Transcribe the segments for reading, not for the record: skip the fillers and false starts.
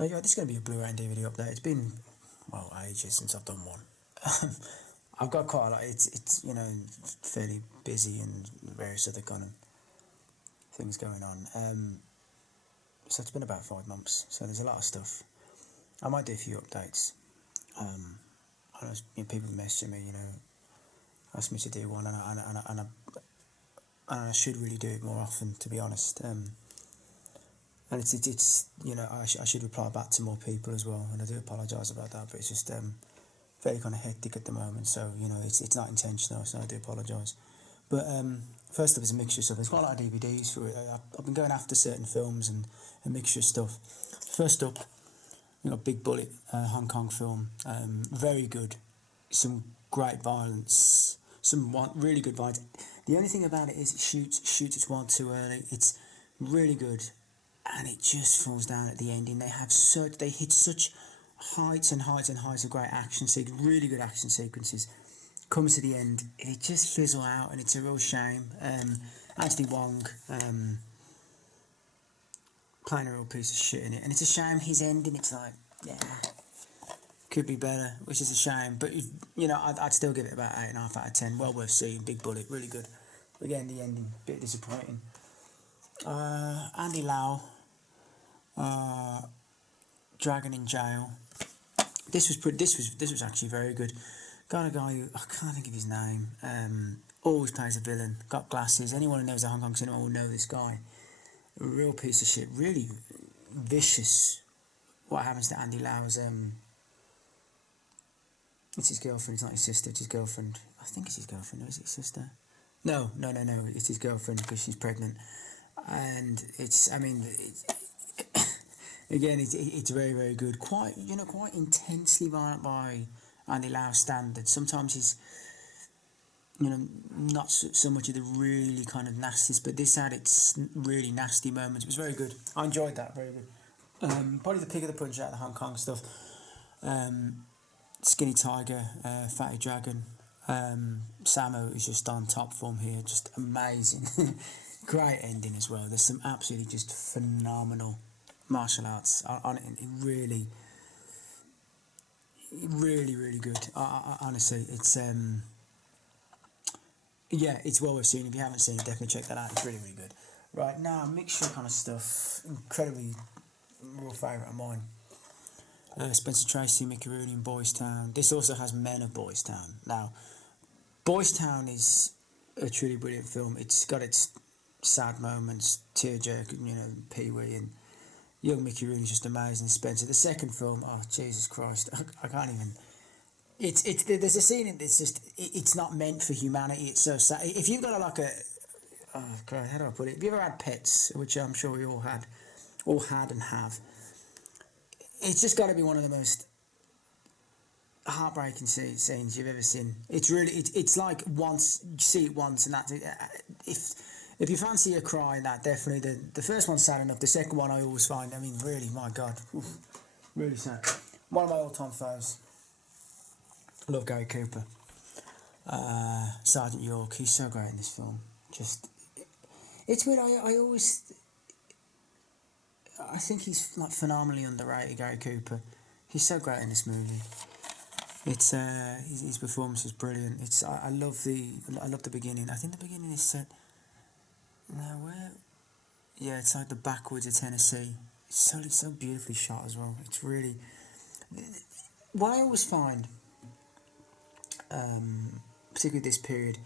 Oh yeah, this is going to be a Blu-ray and DVD update. It's been, well, ages since I've done one. I've got quite a lot. It's you know, fairly busy and various other kind of things going on. So it's been about 5 months. So there's a lot of stuff. I might do a few updates. I know, people messaging me, ask me to do one, and I should really do it more often, to be honest. And it's I should reply back to more people as well, and I do apologise about that, but it's just very kind of hectic at the moment, so it's not intentional, so I do apologise. But first up is a mixture of stuff. There's quite a lot of DVDs for it. I've been going after certain films and a mixture of stuff. First up, Big Bullet, Hong Kong film, very good. Some great violence, some really good violence. The only thing about it is it shoots its wad too early. It's really good, and it just falls down at the ending. They hit such heights and heights and heights of great action really good action sequences. Comes to the end, it just fizzle out, and it's a real shame. Anthony Wong playing a real piece of shit in it, and it's a shame his ending. It's like, yeah, could be better, which is a shame. But I'd still give it about 8.5 out of 10. Well worth seeing. Big Bullet, really good. Again, the ending a bit disappointing. Andy Lau, Dragon in Jail. This was actually very good. Got a guy who I can't think of his name. Always plays a villain. Got glasses. Anyone who knows the Hong Kong cinema will know this guy. A real piece of shit. Really vicious. What happens to Andy Lau's it's his girlfriend. It's not his sister. It's his girlfriend. I think it's his girlfriend. Or is it his sister? No. It's his girlfriend because she's pregnant. And again, it's very, very good. Quite intensely violent by Andy Lau's standards. Sometimes he's, not so much of the really kind of nastiest, but this had its really nasty moments. It was very good. I enjoyed that, very good. Probably the pick of the punch out of the Hong Kong stuff. Skinny Tiger, Fatty Dragon. Samo is just on top form here, just amazing. Great ending as well. There's some absolutely just phenomenal martial arts on it. Really, really good. Honestly, it's it's well worth seeing. If you haven't seen it, definitely check that out. It's really, really good. Right, now mixture kind of stuff. Incredibly real favourite of mine. Spencer Tracy, Mickey Rooney in Boys Town. This also has Men of Boys Town. Now, Boys Town is a truly brilliant film. It's got its sad moments, tearjerker, Pee Wee and young Mickey Rooney's just amazing. Spencer. The second film, oh Jesus Christ, I can't even. There's a scene in this. It's not meant for humanity. It's so sad. If you've got oh God, how do I put it? Have you ever had pets, which I'm sure we all had and have? It's just got to be one of the most heartbreaking scenes you've ever seen. It's really, it's like once you see it once, and that's it. If you fancy a cry, that definitely the first one's sad enough. The second one I always find, really, my God, really sad. One of my all-time faves. I love Gary Cooper. Sergeant York, he's so great in this film. It's weird. I think he's like phenomenally underrated, Gary Cooper. He's so great in this movie. It's his performance is brilliant. I love the beginning. I think the beginning is set. Now where? Yeah, it's like the backwoods of Tennessee. It's so beautifully shot as well. It's really. What I always find, particularly this period,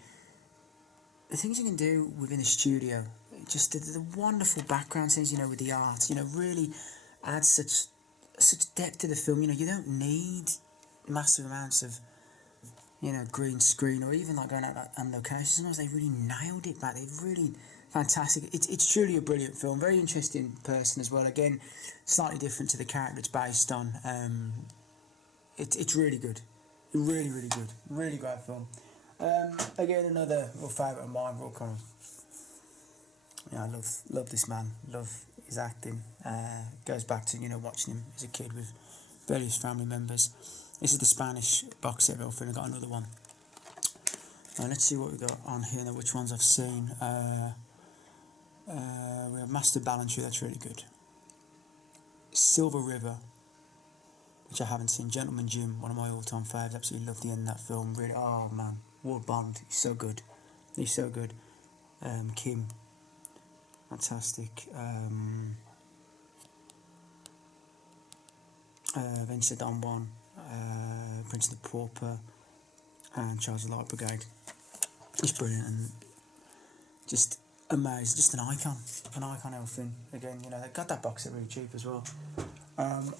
the things you can do within a studio, just the wonderful background scenes, with the art, really adds such depth to the film. You don't need massive amounts of, green screen or even like going out on location. Sometimes they really nailed it back. They really fantastic. It's truly a brilliant film. Very interesting person as well. Again, slightly different to the character it's based on. It's really good. Really, really good. Really great film. Again, another real favourite of mine. Real kind of, I love this man. Love his acting. Goes back to watching him as a kid with various family members. This is the Spanish box set film. I've got another one. Let's see what we got on here. Which ones I've seen. We have Master Balance. That's really good. Silver River, which I haven't seen. Gentleman Jim, one of my all-time faves. Absolutely love the end of that film. Really, oh man, Ward Bond, he's so good. He's so good. Kim, fantastic. Venture Don Juan, Prince of the Pauper, and Charles the Light Brigade. It's brilliant and just amazing. Just an icon everything. Again, you know, they got that box set really cheap as well.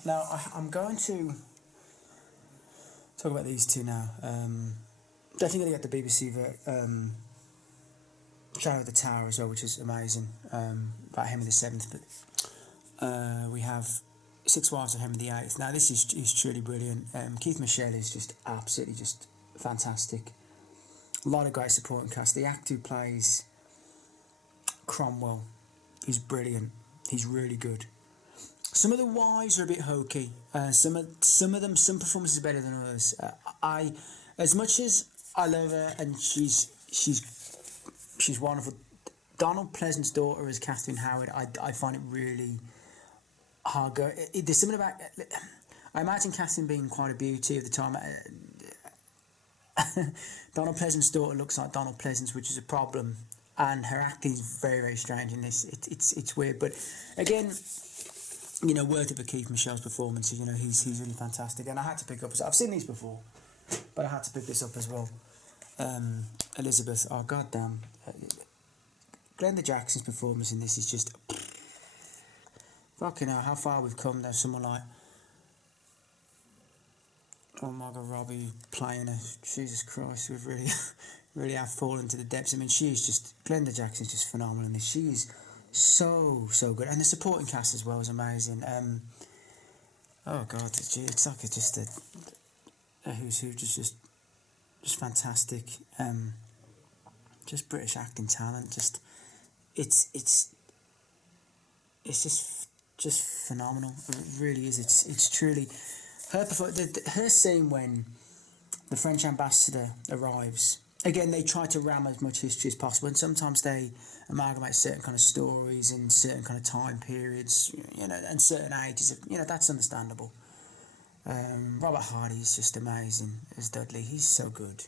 Now I'm going to talk about these two now. Definitely going to get the BBC Shadow of the Tower as well, which is amazing. About Henry VII, but we have Six Wives of Henry VIII. Now this is truly brilliant. Keith Michelle is just absolutely just fantastic. A lot of great supporting cast. The actor who plays Cromwell, he's brilliant. He's really good. Some of the wives are a bit hokey. Some performances are better than others. As much as I love her and she's wonderful. Donald Pleasant's daughter as Catherine Howard, I find it really hard. There's something about. I imagine Catherine being quite a beauty at the time. Donald Pleasant's daughter looks like Donald Pleasant's, which is a problem, and her acting is very, very strange in this. It's weird, but again, you know, worthy of Keith Michelle's performance. You know, he's really fantastic, and I had to pick up. I've seen these before, but I had to pick this up as well. Elizabeth, oh goddamn, Glenda Jackson's performance in this is just fucking hell. How far we've come. There's someone like, oh Margot Robbie playing her. Jesus Christ, we've really, really have fallen to the depths. I mean, Glenda Jackson's just phenomenal in this. She is so good, and the supporting cast as well is amazing. Oh god, it's like just a who's who, just fantastic. Just British acting talent. Just it's just phenomenal. It really is. It's truly her scene when the French ambassador arrives. Again, they try to ram as much history as possible, and sometimes they amalgamate certain kind of stories in certain kind of time periods, you know, and certain ages. You know, that's understandable. Robert Hardy is just amazing as Dudley. He's so good.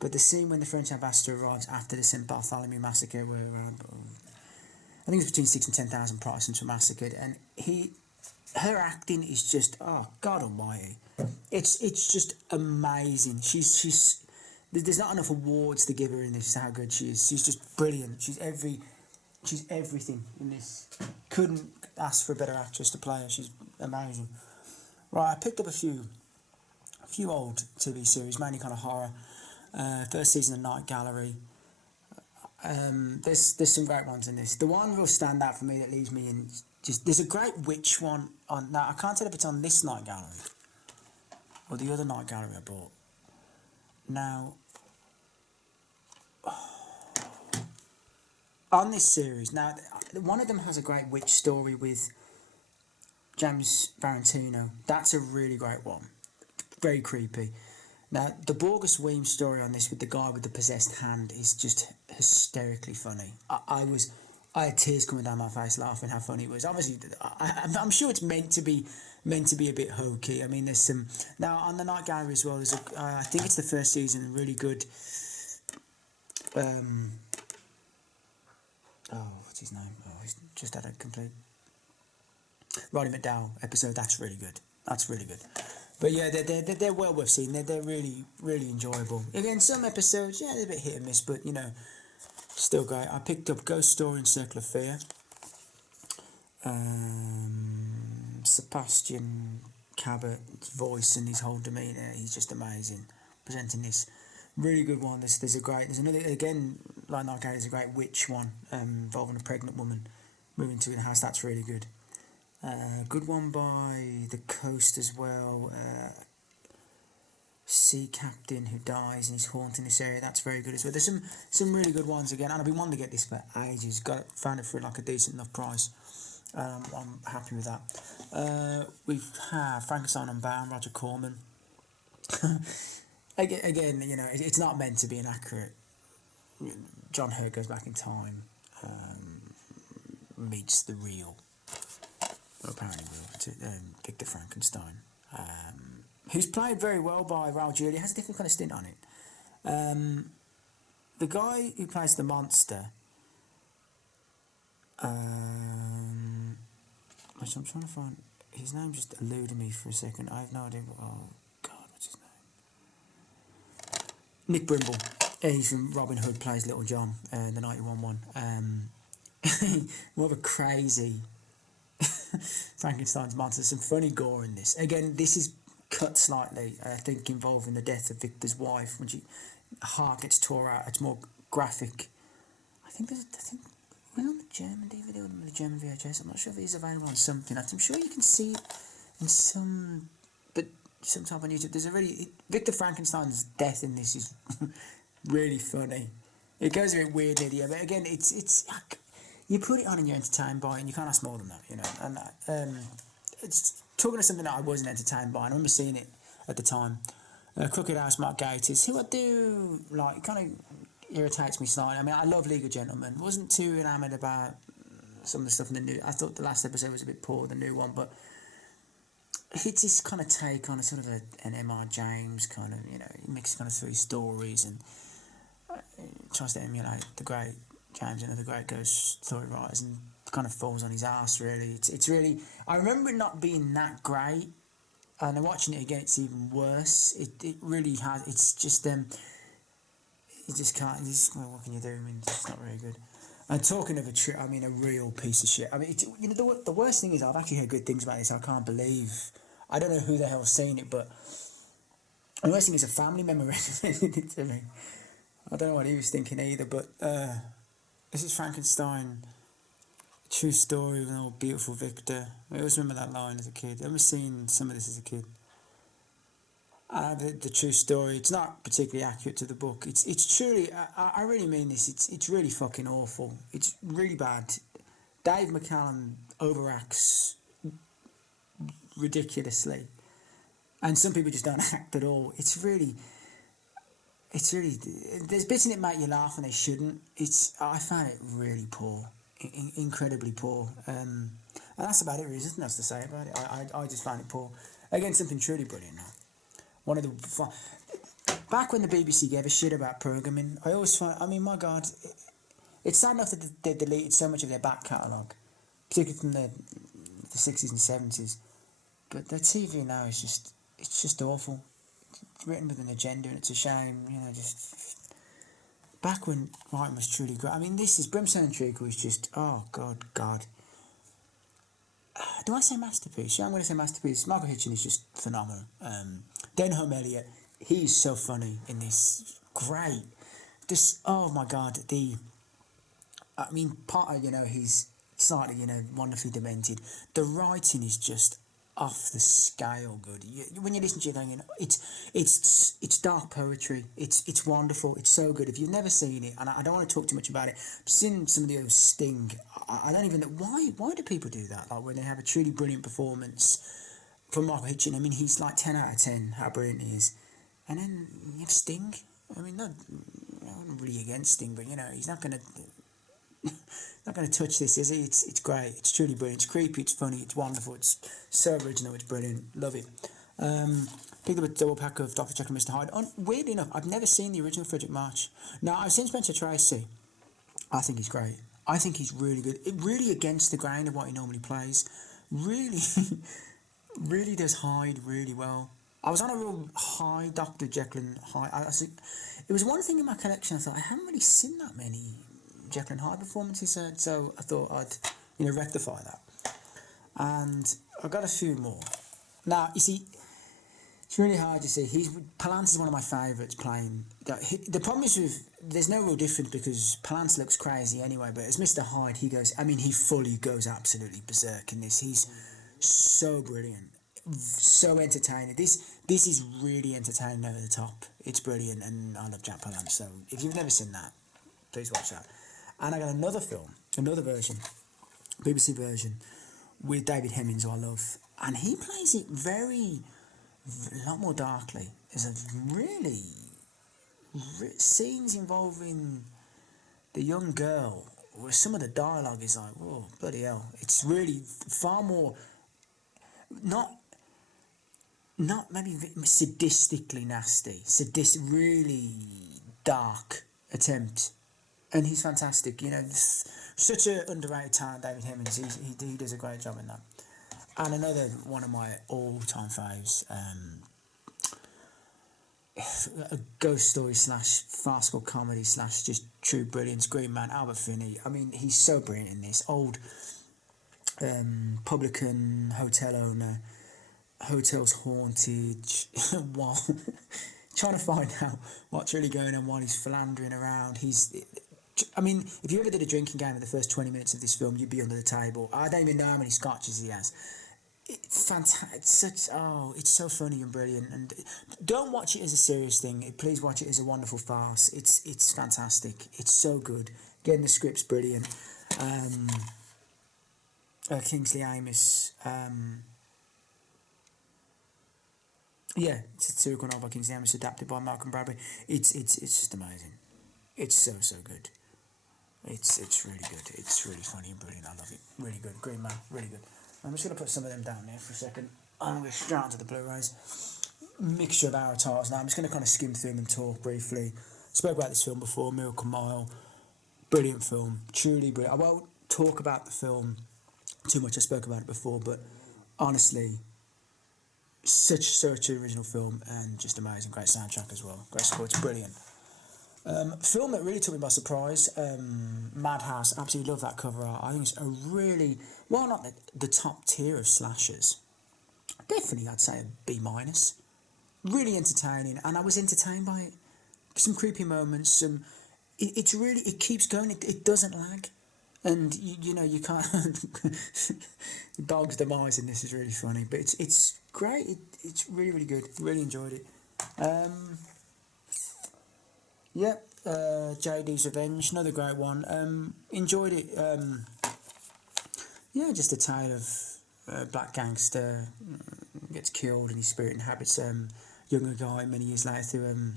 But the scene when the French ambassador arrives after the St. Bartholomew massacre, where around, I think it's between 6,000 and 10,000 Protestants were massacred, and her acting is just, oh God Almighty, it's just amazing. There's not enough awards to give her in this. How good she is. She's just brilliant. She's everything in this. Couldn't ask for a better actress to play her. She's amazing. Right, I picked up a few old TV series, mainly kind of horror. First season of Night Gallery. There's some great ones in this. The one real standout for me that leaves me in, just there's a great witch one on. Now I can't tell if it's on this Night Gallery or the other Night Gallery I bought. Now, on this series, now one of them has a great witch story with James Valentino. That's a really great one. Very creepy. Now, the Borgus Weems story on this with the guy with the possessed hand is just hysterically funny. I had tears coming down my face laughing how funny it was. Obviously, I'm sure it's meant to be a bit hokey. I mean, there's some now on the Night Gallery as well. There's I think it's the first season, really good. What's his name? Oh, he's just had a complete Roddy McDowell episode. That's really good. But yeah, they're well worth seeing. They're really, really enjoyable. Again, some episodes, yeah, they're a bit hit and miss, but you know, still great. I picked up Ghost Story and Circle of Fear. Sebastian Cabot's voice and his whole demeanour, he's just amazing. Presenting this really good one. There's another, again, like Night Gallery, there's a great witch one involving a pregnant woman moving to the house. That's really good. Good one by The Coast as well. Sea captain who dies and he's haunting this area. That's very good as well. There's some really good ones again, and I've been wanting to get this for ages. Found it for like a decent enough price. I'm happy with that. We have Frankenstein Unbound, Roger Corman. Again, you know, it's not meant to be an accurate. John Hurt goes back in time, meets the real. Well, apparently real. Victor Frankenstein, who's played very well by Raul Julia. Has a different kind of stint on it. The guy who plays the monster, which I'm trying to find, his name just eluded me for a second. I have no idea. Oh God, what's his name? Nick Brimble. He's from Robin Hood. Plays Little John, the 91 one. More of a crazy Frankenstein's monster. Some funny gore in this. Again, this is cut slightly. I think involving the death of Victor's wife when her heart gets tore out. It's more graphic. I think we're on the German DVD or the German VHS. I'm not sure if it is available on something. I'm sure you can see it in some, but sometime on YouTube. There's a really Victor Frankenstein's death in this is really funny. It goes a bit weird here, but again, it's you put it on and you're entertained by it, and you can't ask more than that, you know. And it's talking to something that I wasn't entertained by. And I remember seeing it at the time. Crooked House, Mark Gatiss, who I do like, kind of irritates me slightly. I mean, I love League of Gentlemen. Wasn't too enamoured about some of the stuff in the new. I thought the last episode was a bit poor, the new one, but it's this kind of take on a sort of an M.R. James kind of, you know, he mixes kind of three stories and tries to emulate the great James and the great ghost story writers, and kind of falls on his ass really. It's really, I remember it not being that great, and watching it again it's even worse. It really has, it's just you just can't, what can you do? I mean, it's not very good. And talking of a real piece of shit. I mean, you know, the worst thing is I've actually heard good things about this. I can't believe, I don't know who the hell's seen it, but the worst thing is a family member recommended it to me. I don't know what he was thinking either, but this is Frankenstein, true story of an old beautiful Victor. I always remember that line as a kid. I remember seeing some of this as a kid. The true story. It's not particularly accurate to the book. It's truly. I really mean this. It's really fucking awful. It's really bad. Dave McCallum overacts ridiculously, and some people just don't act at all. It's really. There's bits in it make you laugh and they shouldn't. I found it really poor, incredibly poor. And that's about it. Really, there's nothing else to say about it. I just found it poor. Again, something truly brilliant now. One of the back when the BBC gave a shit about programming, I always find. I mean, my God, it's sad enough that they deleted so much of their back catalogue, particularly from the 60s and 70s. But their TV now is just awful. It's written with an agenda, and it's a shame. You know, just back when writing was truly great. I mean, this is Brimstone and Treacle is just God. Do I say masterpiece? Yeah, I'm going to say masterpiece. Michael Hitchin is just phenomenal. Denholm Elliott, he's so funny in this. Great. Just, oh my God. I mean, Potter, you know, he's slightly, you know, wonderfully demented. The writing is just off the scale good. When you listen to it, you know, it's dark poetry. It's wonderful. It's so good. If you've never seen it, and I don't want to talk too much about it, I've seen some of the other Sting. I don't even know why do people do that? Like when they have a truly brilliant performance from Michael Hitchin. I mean, he's like 10 out of 10. How brilliant he is. And then you have Sting. I mean, I'm really against Sting, but you know, he's not going to touch this, is he? It's great. It's truly brilliant. It's creepy. It's funny. It's wonderful. It's so original. It's brilliant. Love it. Picked up a double pack of Dr. Jekyll and Mr. Hyde. Weirdly enough, I've never seen the original Frederick March. Now, I've seen Spencer Tracy. I think he's great. I think he's really good. Really against the grain of what he normally plays. Really, really does Hyde really well. I was on a real high Dr. Jekyll and Hyde. It was one thing in my collection. I thought, I haven't really seen that many Jekyll and Hyde performances, so I thought I'd, rectify that. And I got a few more. Now, you see, it's really hard to see. Palance is one of my favourites playing. The problem is there's no real difference because Palance looks crazy anyway, but as Mr. Hyde, he fully goes absolutely berserk in this. He's so brilliant, so entertaining. This is really entertaining over the top. It's brilliant, and I love Jack Palance. So if you've never seen that, please watch that. And I got another film, another version, BBC version, with David Hemmings, who I love, and he plays it a lot more darkly. There's a really scenes involving the young girl, where some of the dialogue is like, whoa, bloody hell! It's really far more. not maybe sadistically nasty, really dark attempt, and he's fantastic. You know, such a underrated talent, David Hemmings. He does a great job in that. And another one of my all-time faves, a ghost story slash farcical comedy slash just true brilliance. Green Man, Albert Finney. I mean, he's so brilliant in this. Old publican hotel owner, hotels haunted, while trying to find out what's really going on while he's philandering around. I mean, if you ever did a drinking game in the first 20 minutes of this film, you'd be under the table. I don't even know how many scotches he has. It's fantastic. It's so funny and brilliant. And don't watch it as a serious thing. Please watch it as a wonderful farce. It's fantastic. It's so good. Again, the script's brilliant. Kingsley Amis. Yeah, it's a satirical novel by Kingsley Amis, adapted by Malcolm Bradbury. It's just amazing. It's so good. It's really good. It's really funny and brilliant. I love it. Really good. Green Man, really good. I'm just going to put some of them down there for a second. I'm going to go straight onto the Blu-rays. Mixture of avatars now. I'm just going to kind of skim through them and talk briefly. Spoke about this film before, Miracle Mile. Brilliant film. Truly brilliant. I won't talk about the film too much. I spoke about it before, but honestly, such an original film and just amazing. Great soundtrack as well. Great score. It's brilliant. Film that really took me by surprise, Madhouse. Absolutely love that cover art. I think it's a really, well, not the top tier of slashers. Definitely, I'd say a B-. Really entertaining, and I was entertained by it. Some creepy moments. It keeps going. It doesn't lag, and you know you can't. Dog's demise in this is really funny, but it's great. It's really good. Really enjoyed it. Yep, JD's Revenge, another great one. Enjoyed it. Yeah, just a tale of a black gangster gets killed and his spirit inhabits younger guy many years later through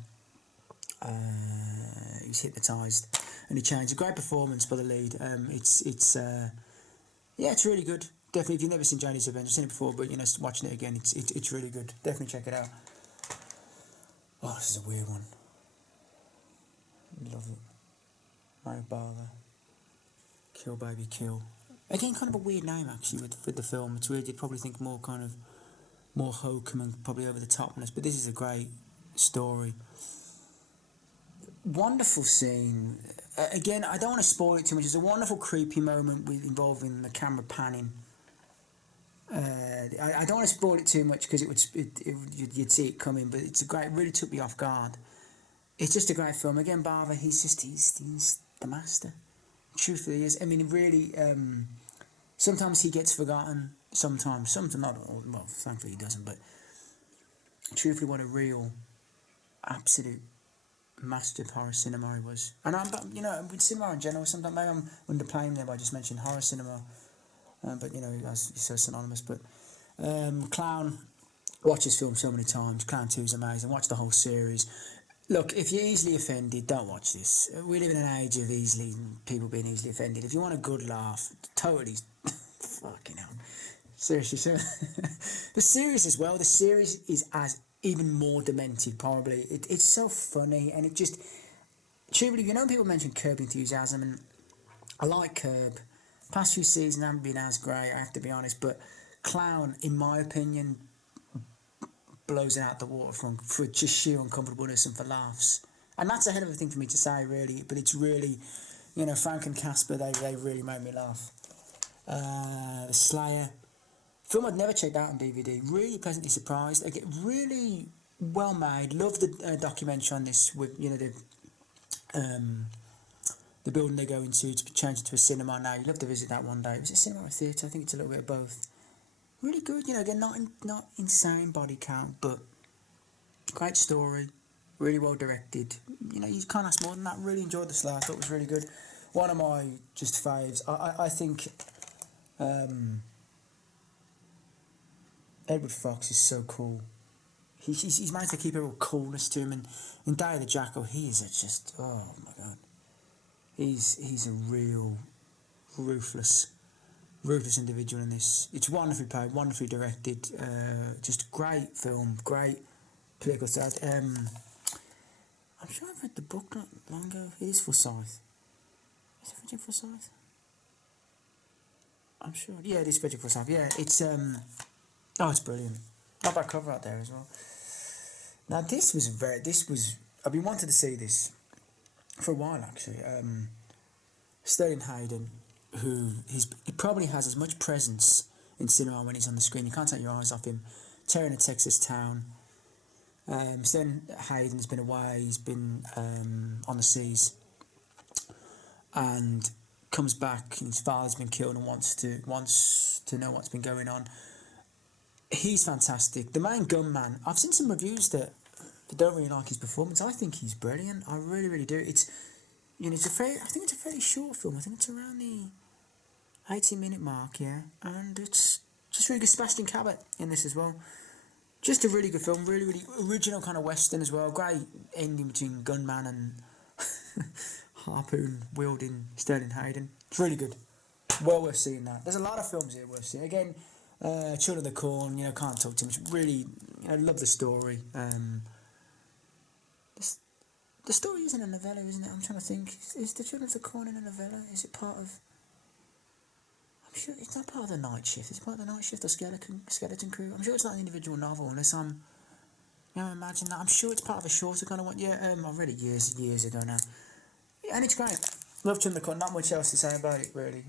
he's hypnotised and he changed. A great performance by the lead. It's really good. Definitely, if you've never seen JD's Revenge, I've seen it before, but you know, watching it again, it's really good. Definitely check it out. Oh, this is a weird one. Love it. Mary Bartha. Kill Baby Kill. Again, kind of a weird name actually with the film. It's weird. You'd probably think more hokum and probably over the topness, but this is a great story. Wonderful scene. Again, I don't want to spoil it too much. It's a wonderful creepy moment involving the camera panning. I don't want to spoil it too much because you'd see it coming, but it's a great. Really took me off guard. It's just a great film. Again, Bartha, he's the master. Truthfully, he is. I mean, really, sometimes he gets forgotten. Sometimes not all. Well, thankfully he doesn't. But truthfully, what a real, absolute master of horror cinema he was. And with cinema in general, sometimes maybe I'm underplaying there by just mentioning horror cinema. But you know, he's so synonymous. But Clown, watch this film so many times. Clown 2 is amazing. Watch the whole series. Look, if you're easily offended, don't watch this. We live in an age of people being easily offended. If you want a good laugh, totally, fucking hell. Seriously, sir. The series as well. The series is even more demented, probably. It's so funny, and it just, truly, people mention Curb Enthusiasm, and I like Curb. Past few seasons haven't been as great, I have to be honest, but Clown, in my opinion, blows it out the water for just sheer uncomfortableness and for laughs. And that's a hell of a thing for me to say, really, but it's really, Frank and Casper, they really made me laugh. The Slayer. Film I'd never checked out on DVD. Really pleasantly surprised. I get really well made. Love the documentary on this with, the building they go into to change it to a cinema now. You'd love to visit that one day. Was it a cinema or a theatre? I think it's a little bit of both. Really good, again, not insane body count, but great story, really well directed. You can't ask more than that. Really enjoyed The Slayer. I thought it was really good. One of my just faves. I think Edward Fox is so cool. He's managed to keep a real coolness to him, and in Day of the Jackal, he is just, oh my god. He's a real ruthless ruthless individual in this. It's wonderfully played, wonderfully directed. Just a great film, great political side. I'm sure I've read the book not long ago. It is Forsyth. Is it Frederick Forsyth? I'm sure. Yeah, it is Frederick Forsyth. Yeah, it's it's brilliant. Not bad cover out there as well. Now this was I've been wanting to see this for a while actually. Sterling Hayden, he probably has as much presence in cinema when he's on the screen. You can't take your eyes off him. Tearing a Texas town. Sterling Hayden's been away. He's been on the seas, and comes back. And his father's been killed and wants to know what's been going on. He's fantastic. The main gunman. I've seen some reviews that don't really like his performance. I think he's brilliant. I really, really do. It's I think it's a fairly short film. I think it's around the 80-minute mark, yeah. And it's just really good. Sebastian Cabot in this as well. Just a really good film. Really, really original kind of western as well. Great ending between gunman and harpoon wielding Sterling Hayden. It's really good. Well worth seeing that. There's a lot of films here worth seeing. Again, Children of the Corn. Can't talk too much. Really, love the story. The story isn't a novella, isn't it? I'm trying to think. Is the Children of the Corn in a novella? Is it part of... I'm sure it's not part of the Night Shift. It's part of the Night Shift or Skeleton Crew. I'm sure it's not an individual novel unless I'm... imagine that. I'm sure it's part of a shorter kind of one. Yeah, I read it years ago now. Yeah, and it's great. Love Children of the Corn. Not much else to say about it, really.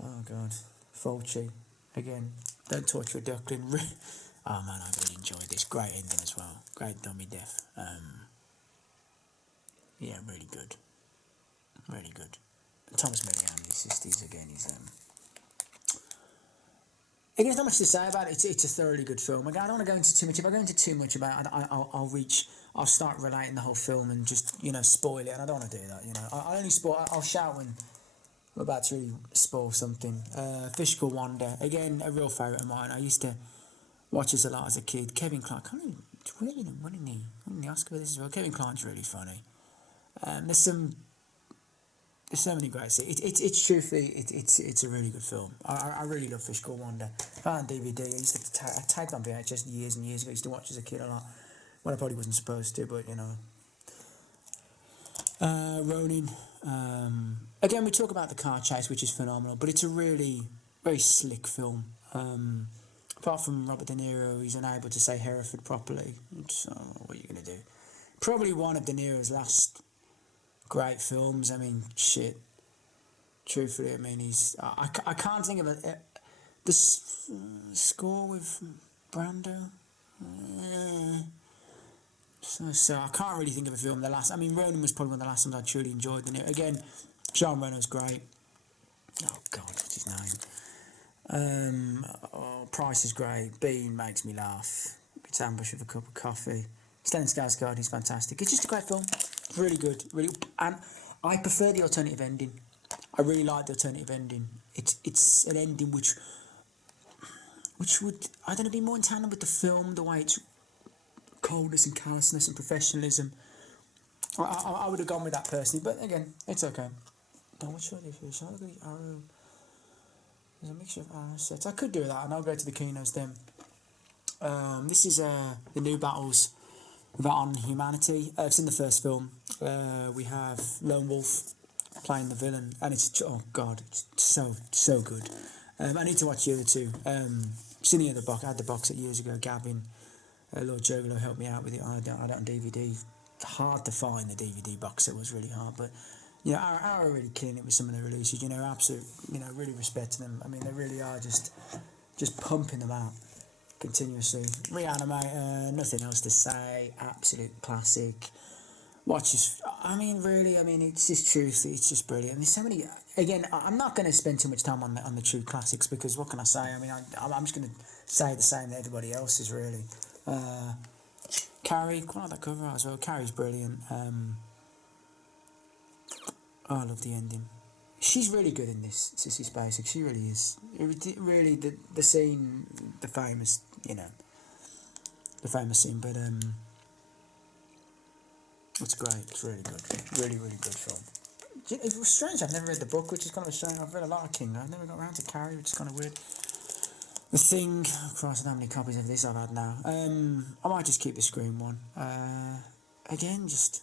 Oh, God. Fulci. Again, don't torture a duckling. Oh, man, I really enjoyed this. Great ending as well. Great dummy death. Yeah, really good. Really good. Thomas Millian, he's again, again, there's not much to say about it. It's a thoroughly good film. Again, I don't want to go into too much. If I go into too much about it, I'll start relating the whole film and just, spoil it, and I don't want to do that, I only spoil, I'll shout when I'm about to really spoil something. Fish Called Wanda, again, a real favourite of mine. I used to watch this a lot as a kid. Kevin Kline, winning the Oscar for this as well. Kevin Kline's really funny. There's so many great scenes. It's truthfully, it's a really good film. I really love Fish Called Wanda. I found DVD. I used to I tagged on VHS years and years ago. I used to watch as a kid a lot. Well, I probably wasn't supposed to, but Ronin. Again, we talk about the car chase, which is phenomenal, but it's a really very slick film. Apart from Robert De Niro, he's unable to say Hereford properly. So what are you going to do? Probably one of De Niro's last great films. I mean, shit. Truthfully, I mean, I can't think of the score with Brando. So I can't really think of a film. Ronin was probably one of the last times I truly enjoyed De Niro. Again, Jean Reno's great. Oh God, what's his name? Price is great. Bean makes me laugh. Gets ambushed with a cup of coffee. Stellan Skarsgård, he's fantastic. It's just a great film. Really good. Really, and I prefer the alternative ending. I really like the alternative ending. It's an ending which would, I don't know, be more in tandem with the film, the way it's coldness and callousness and professionalism. I would have gone with that personally, but again, it's okay. Now, what should I do for this? There's a mixture of arrow sets. I could do that, and I'll go to the Kinos then. This is the new battles on humanity. It's in the first film. We have Lone Wolf playing the villain, and it's, oh God, it's so good. I need to watch the other two. Seen the other box. I had the box set years ago. Gavin, Lord Jogalo helped me out with it. I had it on DVD. Hard to find the DVD box set, was really hard, but Arrow are really killing it with some of the releases. Absolute, really respecting them. I mean, they really are just pumping them out continuously. Reanimate, nothing else to say. Absolute classic. Watch this. It's just truth. It's just brilliant. And there's so many. Again, I'm not going to spend too much time on the true classics, because what can I say? I'm just going to say the same that everybody else is, really. Carrie, quite like that cover art as well. Carrie's brilliant. I love the ending. She's really good in this, Sissy Spacek. She really is. Really, the scene, the famous scene. But it's great. It's really good. Really, really good film. It was strange. I've never read the book, which is kind of strange. I've read a lot of King. I've never got around to Carrie, which is kind of weird. The Thing. Oh, Christ, I don't know how many copies of this I've had now. I might just keep the Scream one. Again, just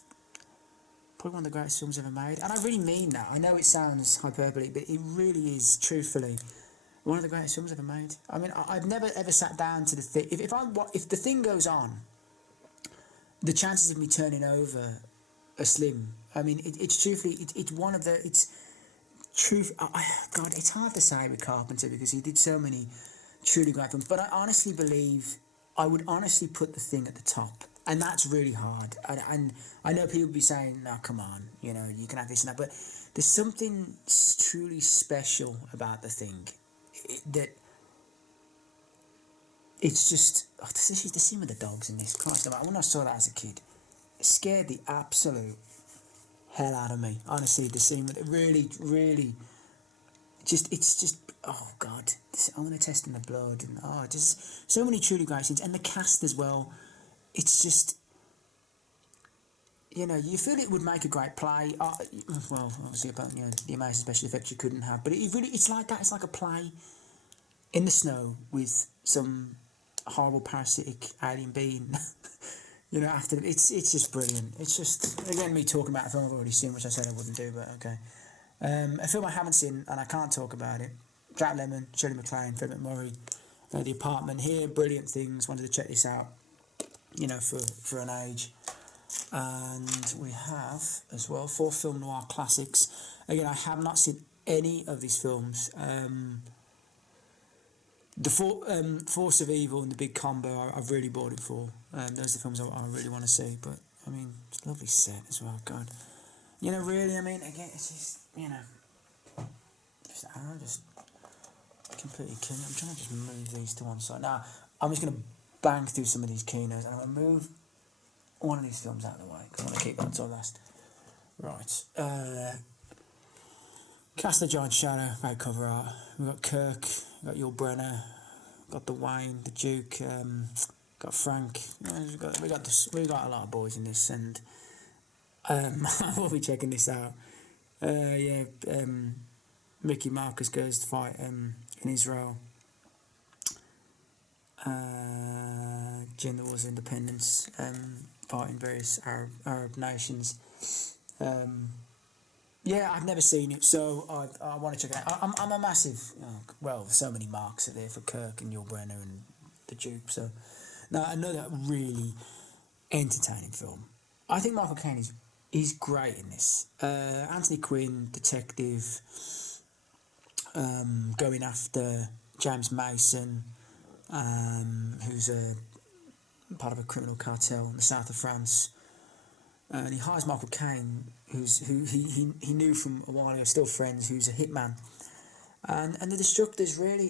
probably one of the greatest films ever made. And I really mean that. I know it sounds hyperbole, but it really is, truthfully, one of the greatest films ever made. I mean, I've never ever sat down to the thing. If the Thing goes on, the chances of me turning over are slim. I mean, it's truthfully, it's one of the, it's truth. God, it's hard to say with Carpenter because he did so many truly great films. But I honestly believe, I would honestly put the Thing at the top. And that's really hard. And I know people be saying, no, come on, you know, you can have this and that. But there's something truly special about the Thing that it's just, the scene with the dogs in this. Christ, when I saw that as a kid, it scared the absolute hell out of me. Honestly, the scene with it really, it's just, oh God, I want to test in the blood. And just so many truly great scenes. And the cast as well. It's just, you know, you feel it would make a great play. Well, obviously, you know, the amazing special effects you couldn't have, but it's like that. It's like a play in the snow with some horrible parasitic alien being. You know, after it's just brilliant. It's just, again, me talking about a film I've already seen, which I said I wouldn't do, but okay. A film I haven't seen and I can't talk about it. Jack Lemmon, Shirley MacLaine, Fred McMurray, The Apartment. Here, brilliant things. Wanted to check this out. You know, for an age. And we have as well 4 film noir classics. Again, I have not seen any of these films. The Force of Evil and The Big Combo, I've really bought it for. Those are the films I really want to see. But I mean, it's a lovely set as well. God, you know, really. I mean, again, it's just, you know, I'm just completely killing it. I'm trying to just move these to one side. Now, I'm just going to bang through some of these Kinos, and I'm going to move one of these films out of the way because I want to keep that until last. Right. Cast the Giant Shadow, great cover art. We've got Kirk, we've got Yul Brynner, we've got the Wayne, the Duke, got Frank. We got a lot of boys in this, and I will be checking this out. Mickey Marcus goes to fight in Israel. During the Wars of Independence, fighting various Arab nations. Yeah, I've never seen it, so I want to check it out. I'm a massive, so many marks are there for Kirk and Yul Brynner and the Duke. So, now another really entertaining film. I think Michael Caine is great in this. Anthony Quinn, detective, going after James Mason, who's a part of a criminal cartel in the south of France. And he hires Michael Caine, who he knew from a while ago, still friends, who's a hitman. And the Destructors really,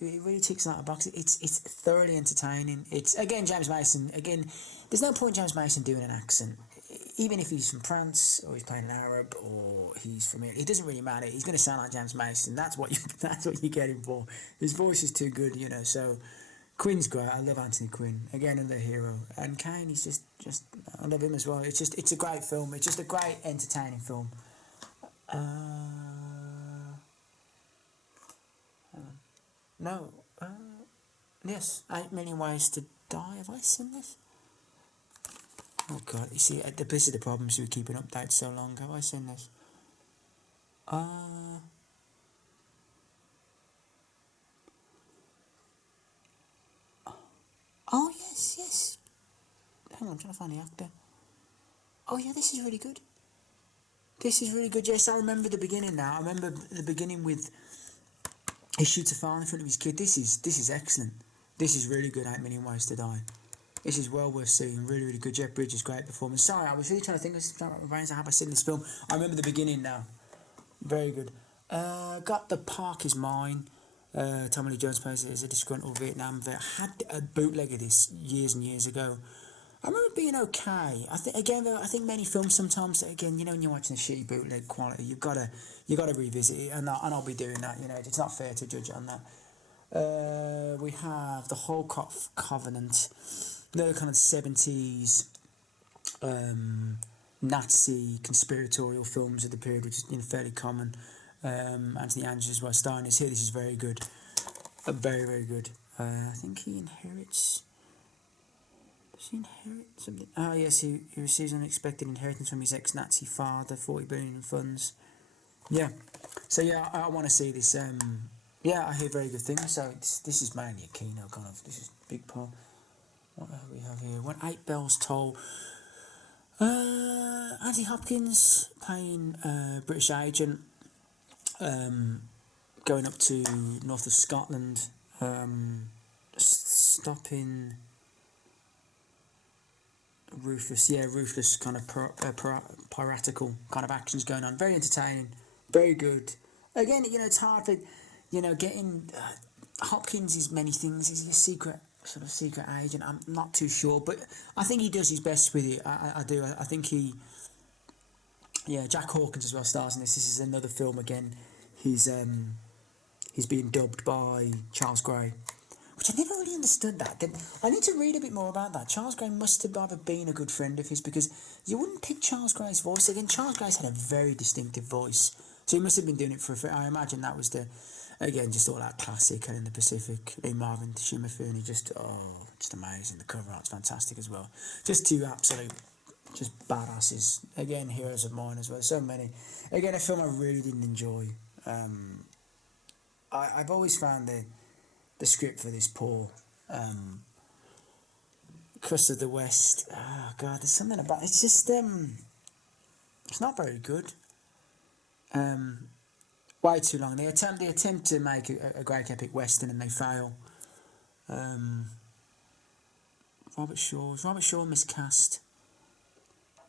it really ticks that box. It's thoroughly entertaining. It's, again, James Mason. Again, there's no point James Mason doing an accent. Even if he's from France, or he's playing an Arab, or he's from it doesn't really matter. He's going to sound like James Mason. That's what you get him for. His voice is too good, you know. So Quinn's great. I love Anthony Quinn. Again, another hero. And Caine, he's just I love him as well. It's a great film. It's just a great entertaining film. No. Yes, 8 Million Ways to Die. Have I seen this? Oh God, you see, this is the problem with keeping updates so long. Have I seen this? Oh yes. Hang on, I'm trying to find the actor. Oh yeah, this is really good. Yes, I remember the beginning now. I remember the beginning with he shoots a fire in front of his kid. This is excellent. This is really good. 8 Million Ways to Die. This is well worth seeing. Really, really good. Jeff Bridges, great performance. Sorry, I was really trying to think of my brains. Have I seen this film? I remember the beginning now. Very good. Got The Park Is Mine. Tommy Lee Jones plays it as a disgruntled Vietnam vet. Had a bootleg of this years and years ago. I remember it being okay. I think many films sometimes, again, you know, when you're watching a shitty bootleg quality, you gotta revisit it, and I'll be doing that. You know, it's not fair to judge it on that. We have The Holocaust Covenant, another kind of 70s Nazi conspiratorial films of the period, which is fairly common. Anthony Andrews was starring this here. This is very good, very very good. I think he inherits. Does he inherit something? Oh yes, he receives unexpected inheritance from his ex-Nazi father, 40 billion in funds. Yeah, so yeah, I want to see this. Yeah, I hear very good things. So this is mainly a Kino kind of. This is big part. What do we have here? When 8 Bells Toll. Anthony Hopkins playing British agent, going up to north of Scotland, stopping ruthless kind of piratical kind of actions going on. Very entertaining, very good. Again, it's hard for, getting Hopkins is many things. He's a secret agent. I'm not too sure, but I think he does his best with it. I do. I think he. Yeah, Jack Hawkins as well stars in this. This is another film again. He's being dubbed by Charles Gray, which I never really understood that. I need to read a bit more about that. Charles Gray must have either been a good friend of his, because you wouldn't pick Charles Gray's voice. Again, Charles Gray's had a very distinctive voice, so he must have been doing it for I imagine that was just all that classic. And in the Pacific, Lee Marvin, Shima Funi, just amazing. The cover art's fantastic as well. Just two absolute, just badasses. Again, heroes of mine as well. So many. Again, a film I really didn't enjoy. I've always found the script for this poor. Crust of the West. Oh God, there's something about it's just it's not very good. Way too long. They attempt to make a great epic western and they fail. Robert Shaw miscast.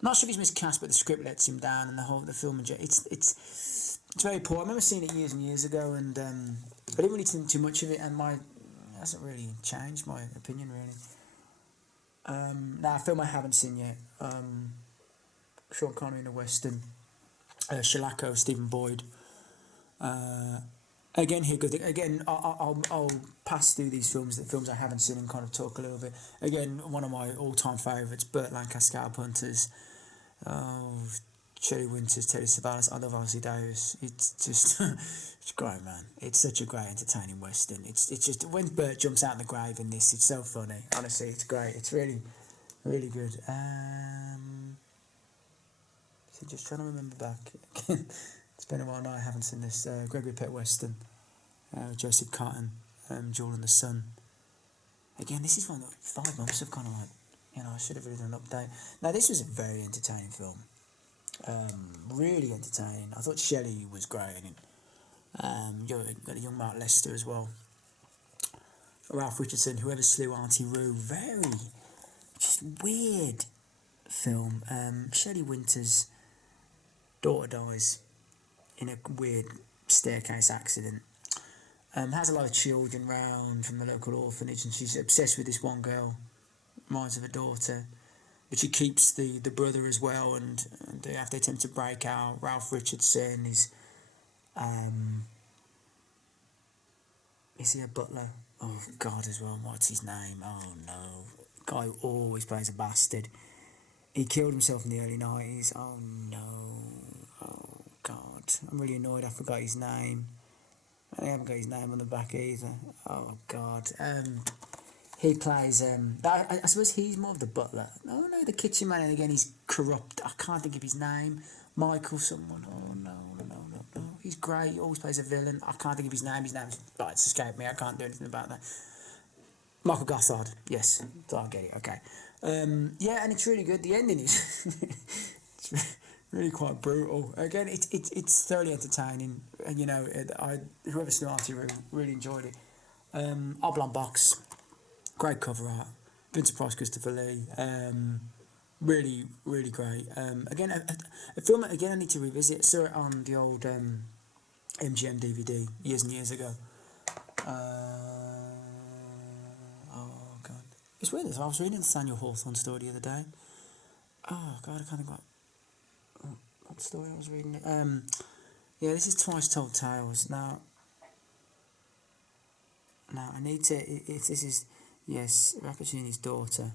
Not sure if he's miscast, but the script lets him down, and the film it's very poor. I remember seeing it years and years ago, and I didn't really think too much of it, and it hasn't really changed my opinion really. Now, a film I haven't seen yet. Sean Connery in a western. Shalako, Stephen Boyd. Again, here good. Again, I'll pass through these films, the films I haven't seen, and kind of talk a little bit. Again, one of my all-time favourites, Burt Lancaster, Scalp Hunters. Shelley Winters, Telly Savalas. I love Ozzy Davis. It's just, it's great, man. It's such a great, entertaining western. It's just when Burt jumps out of the grave in this, it's so funny. Honestly, it's great. It's really, really good. So just trying to remember back. It's been a while now. I haven't seen this. Gregory Peck Western, Joseph Cotton, Jewel and the Sun. Again, this is one that 5 months have kind of like, I should have really done an update. Now, this was a very entertaining film. Really entertaining. I thought Shelley was great in it. You've got a young Mark Lester as well. Ralph Richardson, Whoever Slew Auntie Roo. Very, just weird film. Shelley Winters' daughter dies in a weird staircase accident. Has a lot of children round from the local orphanage, and she's obsessed with this one girl, reminds of her daughter, but she keeps the brother as well, and they have to attempt to break out. Ralph Richardson is he a butler? Oh God, as well. What's his name? Oh no, guy who always plays a bastard. He killed himself in the early 90s. Oh no. Oh God, I'm really annoyed. I forgot his name. I haven't got his name on the back either. Oh God. He plays. I suppose he's more of the butler. Oh no, the kitchen man. And again, he's corrupt. I can't think of his name. Michael someone. Oh no. He's great. He always plays a villain. I can't think of his name. His name's it's escaped me. I can't do anything about that. Michael Gothard. Yes, so I get it. Okay. Yeah, and it's really good. The ending is it's really quite brutal. Again, it's thoroughly entertaining. And whoever slew Auntie Roo really enjoyed it. Oblong Box. Great cover art. Vincent Price, Christopher Lee. Really, really great. Again, a film that, again, I need to revisit. I saw it on the old MGM DVD years and years ago. Oh, God. It's weird. I was reading the Samuel Hawthorne story the other day. Oh, God, I can't think what story I was reading. Yeah, this is Twice Told Tales. Now, I need to... If this is... Yes, Rappaccini's daughter.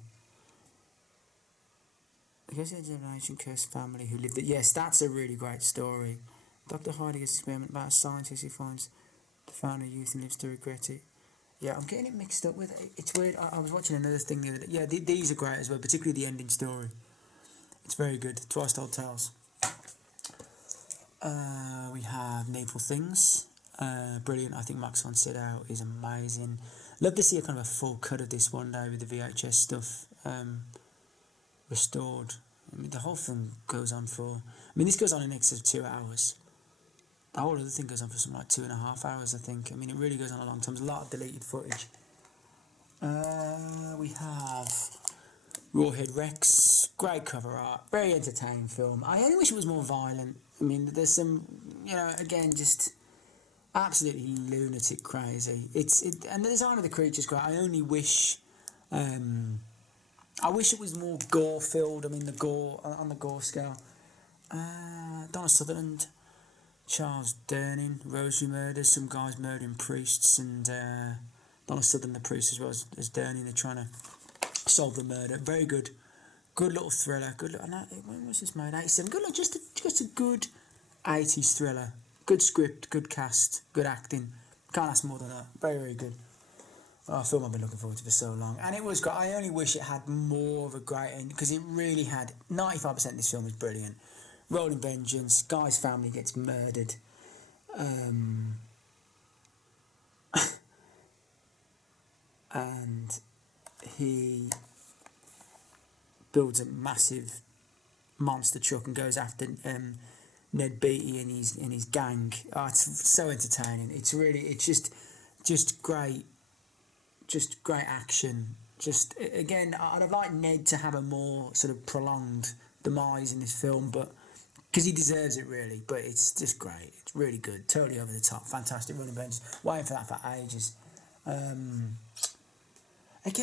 I guess it's a generation cursed family who lived it. Yes, that's a really great story. Dr. Heidegger's experiment about a scientist who finds the founder of youth and lives to regret it. Yeah, I'm getting it mixed up with it. It's weird. I was watching another thing the other day. Yeah, these are great as well, particularly the ending story. It's very good. Twice Told Tales. We have Needful Things. Brilliant. I think Max von Sydow is amazing. Love to see a kind of a full cut of this one day with the VHS stuff restored. I mean, the whole thing goes on for... I mean, this goes on in excess of 2 hours. The whole other thing goes on for something like 2.5 hours, I think. I mean, it really goes on a long time. There's a lot of deleted footage. We have Rawhead Rex. Great cover art. Very entertaining film. I only wish it was more violent. I mean, there's some, again, just absolutely lunatic crazy. And the design of the creature's great. I only wish... I wish it was more gore-filled. I mean, the gore, on the gore scale. Donna Sutherland, Charles Durning, Rosary Murders, some guys murdering priests, and Donna Sutherland, the priest, as well as Durning. They're trying to solve the murder. Very good. Good little thriller. Good. When was this made? 87. Good. Just a good 80s thriller. Good script. Good cast. Good acting. Can't ask more than that. Very, very good. A film I've been looking forward to for so long. And it was great. I only wish it had more of a great end, because it really had. 95% of this film is brilliant. Rolling vengeance. Guy's family gets murdered. And he builds a massive monster truck and goes after Ned Beatty and his gang. Oh, it's so entertaining. It's just great. Just great action. Just, again, I'd have liked Ned to have a more sort of prolonged demise in this film, but because he deserves it, really. But it's just great. It's really good. Totally over the top. Fantastic running bench. Waiting for that for ages. Again,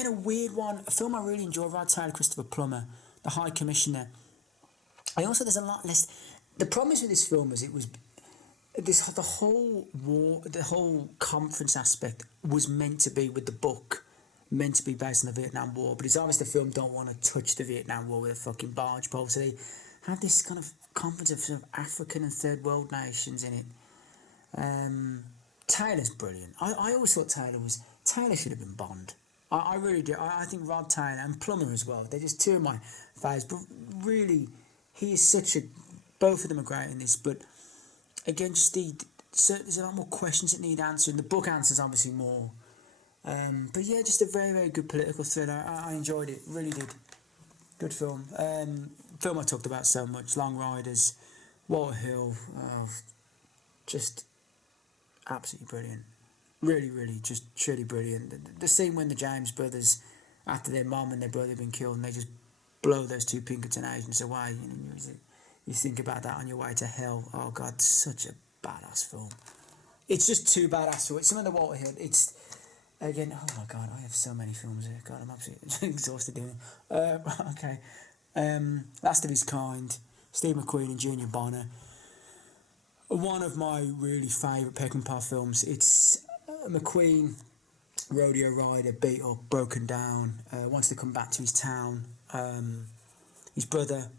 a weird one. A film I really enjoy. Rod Taylor, Christopher Plummer, The High Commissioner. There's a lot less. The problem is with this film is the whole war, the whole conference aspect was meant to be with the book, meant to be based on the Vietnam War, but it's obvious the film don't want to touch the Vietnam War with a fucking barge pole, so they had this kind of conference of sort of African and third world nations in it. Taylor's brilliant. I always thought Taylor should have been Bond. I really do. I think Rod Taylor and Plummer as well. They're just two of my favourites. But really, he is both of them are great in this. But again, there's a lot more questions that need answering. The book answers obviously more. But yeah, just a very, very good political thriller. I enjoyed it. Really did. Good film. Film I talked about so much. Long Riders, Walter Hill. Just absolutely brilliant. Really, really, just truly brilliant. The scene when the James brothers, after their mum and their brother have been killed, and they just blow those two Pinkerton agents away. You think about that on your way to hell. Oh, God, such a badass film. It's just too badass to it. Some of the Walter Hill, it's, again, oh, my God, I have so many films here. God, I'm absolutely exhausted doing it. Okay. Last of His Kind, Steve McQueen and Junior Bonner. One of my really favourite Peckinpah films. It's McQueen, rodeo rider, beat up, broken down, wants to come back to his town. His brother,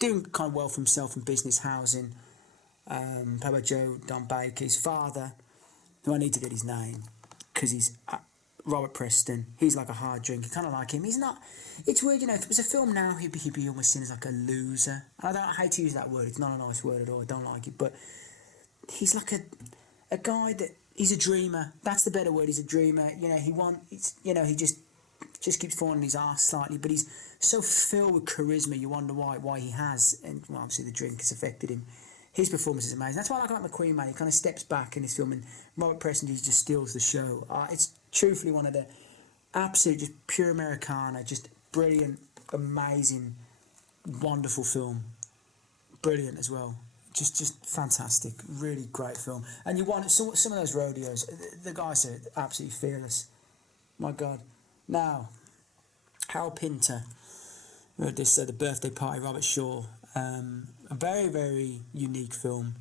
doing kind of well for himself in business, housing. Papa Joe Don Baker, his father, who I need to get his name, because he's Robert Preston. He's like a hard drinker, kind of like him. He's not. It's weird, if it was a film now, he'd be almost seen as like a loser. And I hate to use that word. It's not a nice word at all. I don't like it, but he's like a guy that. He's a dreamer. That's the better word. He's a dreamer. He just keeps falling on his arse slightly, but he's so filled with charisma. You wonder why he has, and well, obviously the drink has affected him. His performance is amazing. That's why I like about McQueen, man. He kind of steps back in this film, and Robert Preston just steals the show. It's truthfully one of the absolute, just pure Americana, just brilliant, amazing, wonderful film. Brilliant as well. Just fantastic, really great film. And you want some of those rodeos. The guys are absolutely fearless. My God. Now, Hal Pinter wrote this, The Birthday Party, Robert Shaw. A very, very unique film,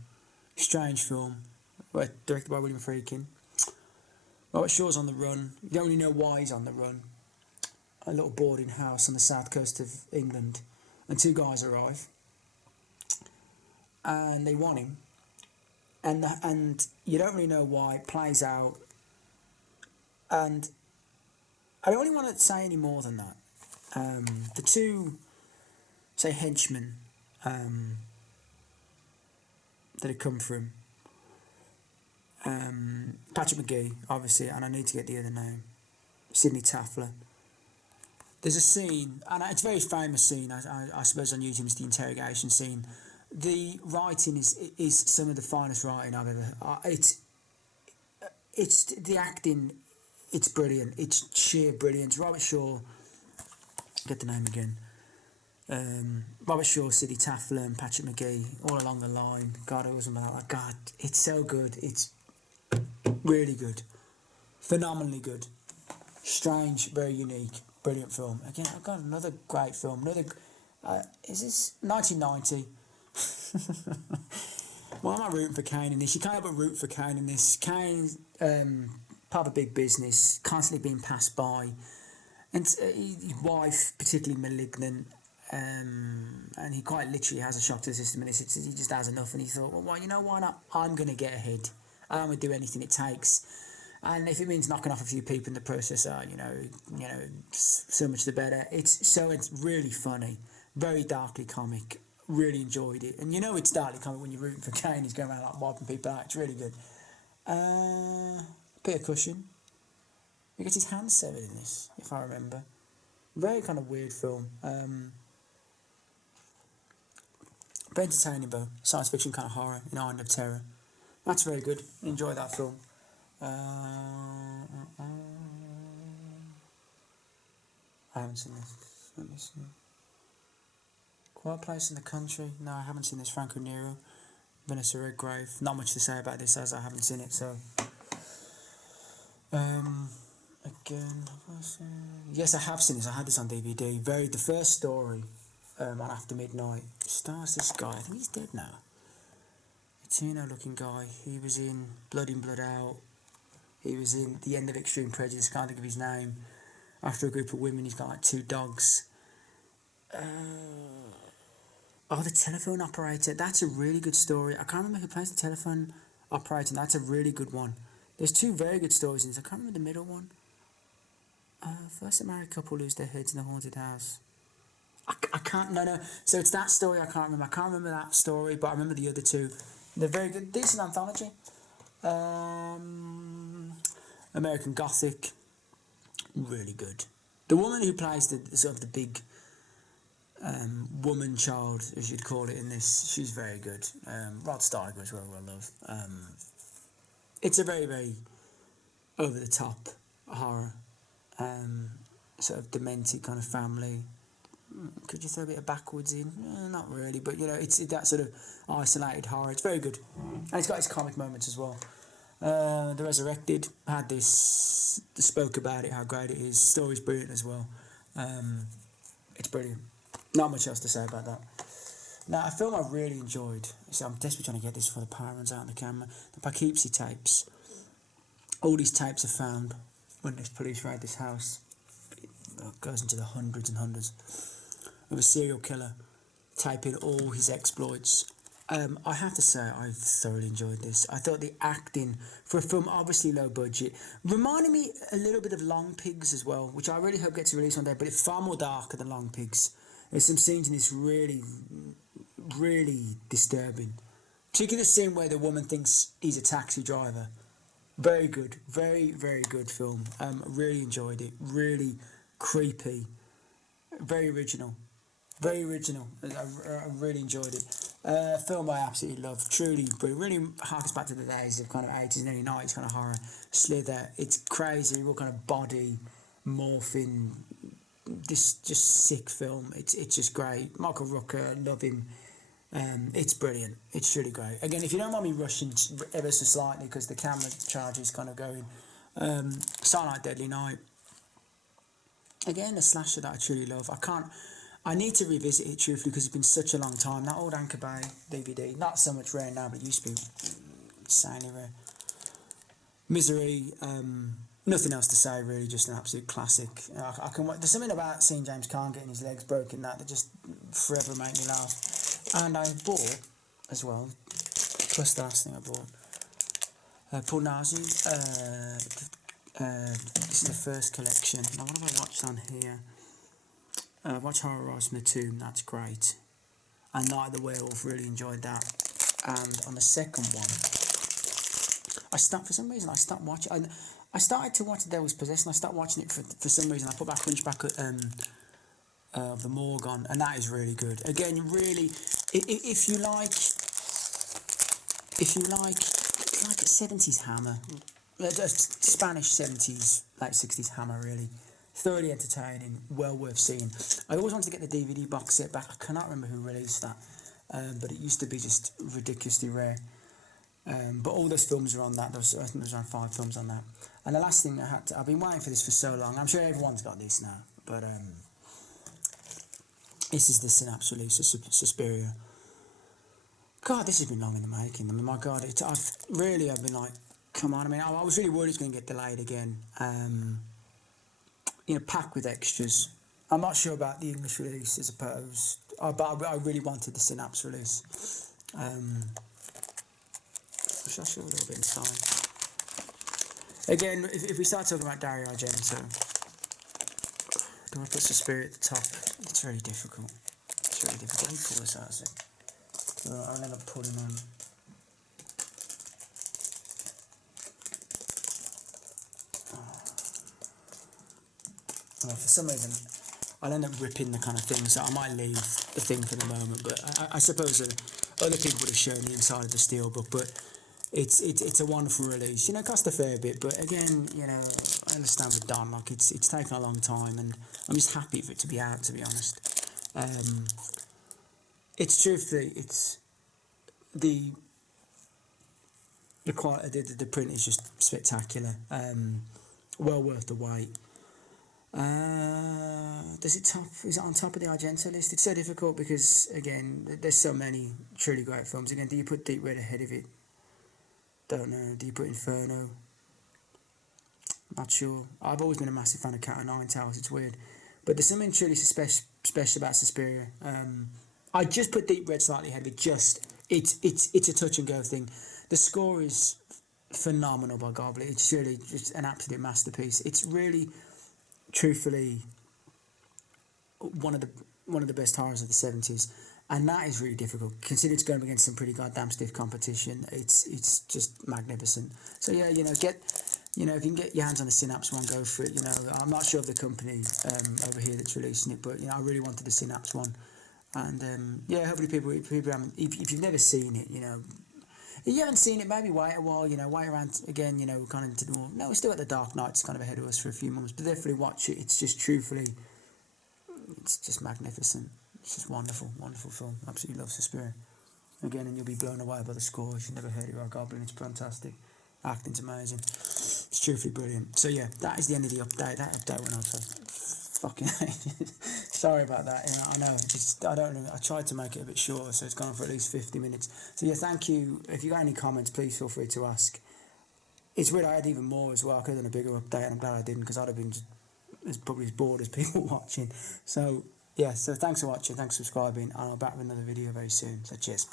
strange film, directed by William Friedkin. Robert Shaw's on the run. You don't really know why he's on the run. A little boarding house on the south coast of England. and two guys arrive, and they want him, and you don't really know why. It plays out, and I don't really want to say any more than that. The two, say, henchmen that had come from Patrick McGee, obviously, and I need to get the other name, Sidney Taffler. There's a scene, and it's a very famous scene, I suppose on YouTube, it's the interrogation scene. The writing is some of the finest writing I've ever... It's the acting, it's brilliant. It's sheer brilliance. Robert Shaw, get the name again. Robert Shaw, Sidney Taffler and Patrick McGee, all along the line. God, I was like, God, it's so good. It's really good. Phenomenally good. Strange, very unique, brilliant film. Again, I've got another great film. Is this 1990? Why am I rooting for Kane in this? You can't help but root for Kane in this. Kane, part of big business, constantly being passed by, and his wife particularly malignant, and he quite literally has a shock to the system, and he just has enough, and he thought, well, you know, why not? I'm going to get ahead. I'm going to do anything it takes. And if it means knocking off a few people in the process, you know, so much the better. It's really funny, very darkly comic. Really enjoyed it, and you know it's darkly comic when you're rooting for Kane. He's going around like wiping people out. It's really good. Peter Cushing, he gets his hand severed in this, if I remember. Very kind of weird film. Very entertaining though. Science fiction kind of horror, Island of Terror. That's very good. Enjoy that film. I haven't seen this. Let me see. Quiet Place in the Country. No, I haven't seen this. Franco Nero. Vanessa Redgrave. Not much to say about this as I haven't seen it, so... Again... Yes, I have seen this. I had this on DVD. The first story on After Midnight. Stars this guy. I think he's dead now. A Kino looking guy. He was in Blood In, Blood Out. He was in The End of Extreme Prejudice. Can't think of his name. After a Group of Women, he's got like 2 dogs. The Telephone Operator. That's a really good story. I can't remember who plays the telephone operator. That's a really good one. There's 2 very good stories in this. I can't remember the middle one. First a married couple lose their heads in a haunted house. I can't... No. So it's that story I can't remember. I can't remember that story, but I remember the other 2. They're very good. Decent anthology. American Gothic. Really good. The woman who plays the sort of the big... woman child, as you'd call it in this, she's very good. Rod Steiger as well, I love. It's a very, very over the top horror, sort of demented kind of family. Could you throw a bit of backwards in? Not really, but you know, it's that sort of isolated horror. It's very good, and it's got its comic moments as well. The Resurrected had this, spoke about it, how great it is. Story's brilliant as well. It's brilliant. Not much else to say about that. Now, a film I really enjoyed, so I'm desperately trying to get this before the power runs out on the camera, the Poughkeepsie Tapes. All these tapes are found when this police raid this house. It goes into the hundreds and hundreds of a serial killer taping all his exploits. I have to say, I thoroughly enjoyed this. I thought the acting, for a film obviously low budget, reminded me a little bit of Long Pigs as well, which I really hope gets released one day, but it's far more darker than Long Pigs. There's some scenes in this really, really disturbing. Particularly the scene where the woman thinks he's a taxi driver. Very good. Very, very good film. Really enjoyed it. Really creepy. Very original. Very original. I really enjoyed it. Film I absolutely love. Truly brilliant. Really harkens back to the days of kind of 80s and early 90s kind of horror. Slither. It's crazy. Real kind of body morphing. This just sick film. It's just great. Michael Rooker, love him. It's brilliant. It's really great. Again, if you don't mind me rushing ever so slightly because the camera charge is kind of going. Silent Night, Deadly Night. Again, a slasher that I truly love. I need to revisit it truthfully because it's been such a long time. That old Anchor Bay DVD, not so much rare now, but it used to be insanely rare. Misery. Nothing else to say really, just an absolute classic. I can. There's something about seeing James Caan getting his legs broken that just forever make me laugh. And I bought as well, plus the last thing I bought, Paul Nazi. This is the first collection. Now what have I watched on here? I watched Horror Rise from the Tomb. That's great. And Night of the Werewolf, really enjoyed that. And on the second one, for some reason I stopped watching. I started to watch The Devil's Possessed, and I stopped watching it for some reason. I put back Hunchback of the Morgue on, and that is really good. Again, really, if you like 70s Hammer, Spanish 70s, late 60s Hammer, really. Thoroughly entertaining, well worth seeing. I always wanted to get the DVD box set back. I cannot remember who released that, but it used to be just ridiculously rare. But all those films are on that. I think there was around 5 films on that. And the last thing I've been waiting for this for so long. I'm sure everyone's got this now, but this is the Synapse release of Suspiria. God, this has been long in the making. I mean, my God, I've been like, come on. I mean, I was really worried it was going to get delayed again. Packed with extras. I'm not sure about the English release, I suppose, but I really wanted the Synapse release. Should I show a little bit inside? Again, if we start talking about Dario Argento, do I put Suspiria at the top? It's really difficult. Let me pull this out a sec. I'll end up pulling on. Well, for some reason, I'll end up ripping the kind of thing, so I might leave the thing for the moment. But I suppose other people would have shown the inside of the steelbook, but it's a wonderful release. It cost a fair bit, but again, I understand with Don, like it's taken a long time, and I'm just happy for it to be out. To be honest, it's truthfully, it's the quality, the print is just spectacular. Well worth the wait. Is it on top of the Argento list? It's so difficult because again, there's so many truly great films. Again, do you put Deep Red ahead of it? Don't know. Do you put Inferno? Not sure. I've always been a massive fan of Cat o' Nine Tails. It's weird, but there's something truly special about Suspiria. I just put Deep Red slightly ahead of it. It's a touch and go thing. The score is phenomenal by God. It's really just an absolute masterpiece. It's really, truthfully, one of the best horrors of the 70s. And that is really difficult, considering it's going against some pretty goddamn stiff competition. It's just magnificent. So yeah, if you can get your hands on the Synapse one, go for it. I'm not sure of the company over here that's releasing it, but I really wanted the Synapse one. And hopefully people haven't. If you've never seen it, if you haven't seen it, maybe wait a while. Wait around again. Kind of into the war. No, we're still at the Dark Knight's kind of ahead of us for a few months, but definitely watch it. It's just truthfully, it's just magnificent. It's just wonderful, wonderful film. Absolutely love Suspiria. Again, and you'll be blown away by the score. If you've never heard it by Goblin, it's fantastic. Acting's amazing. It's truthfully brilliant. So yeah, that is the end of the update. That update went on for fucking ages. Sorry about that. I know. I tried to make it a bit shorter, so it's gone for at least 50 minutes. So yeah, thank you. If you got any comments, please feel free to ask. It's weird. I had even more as well. I could have done a bigger update, and I'm glad I didn't, because I'd have been probably as bored as people watching. So yeah, so thanks for watching, thanks for subscribing, and I'll be back with another video very soon. So cheers.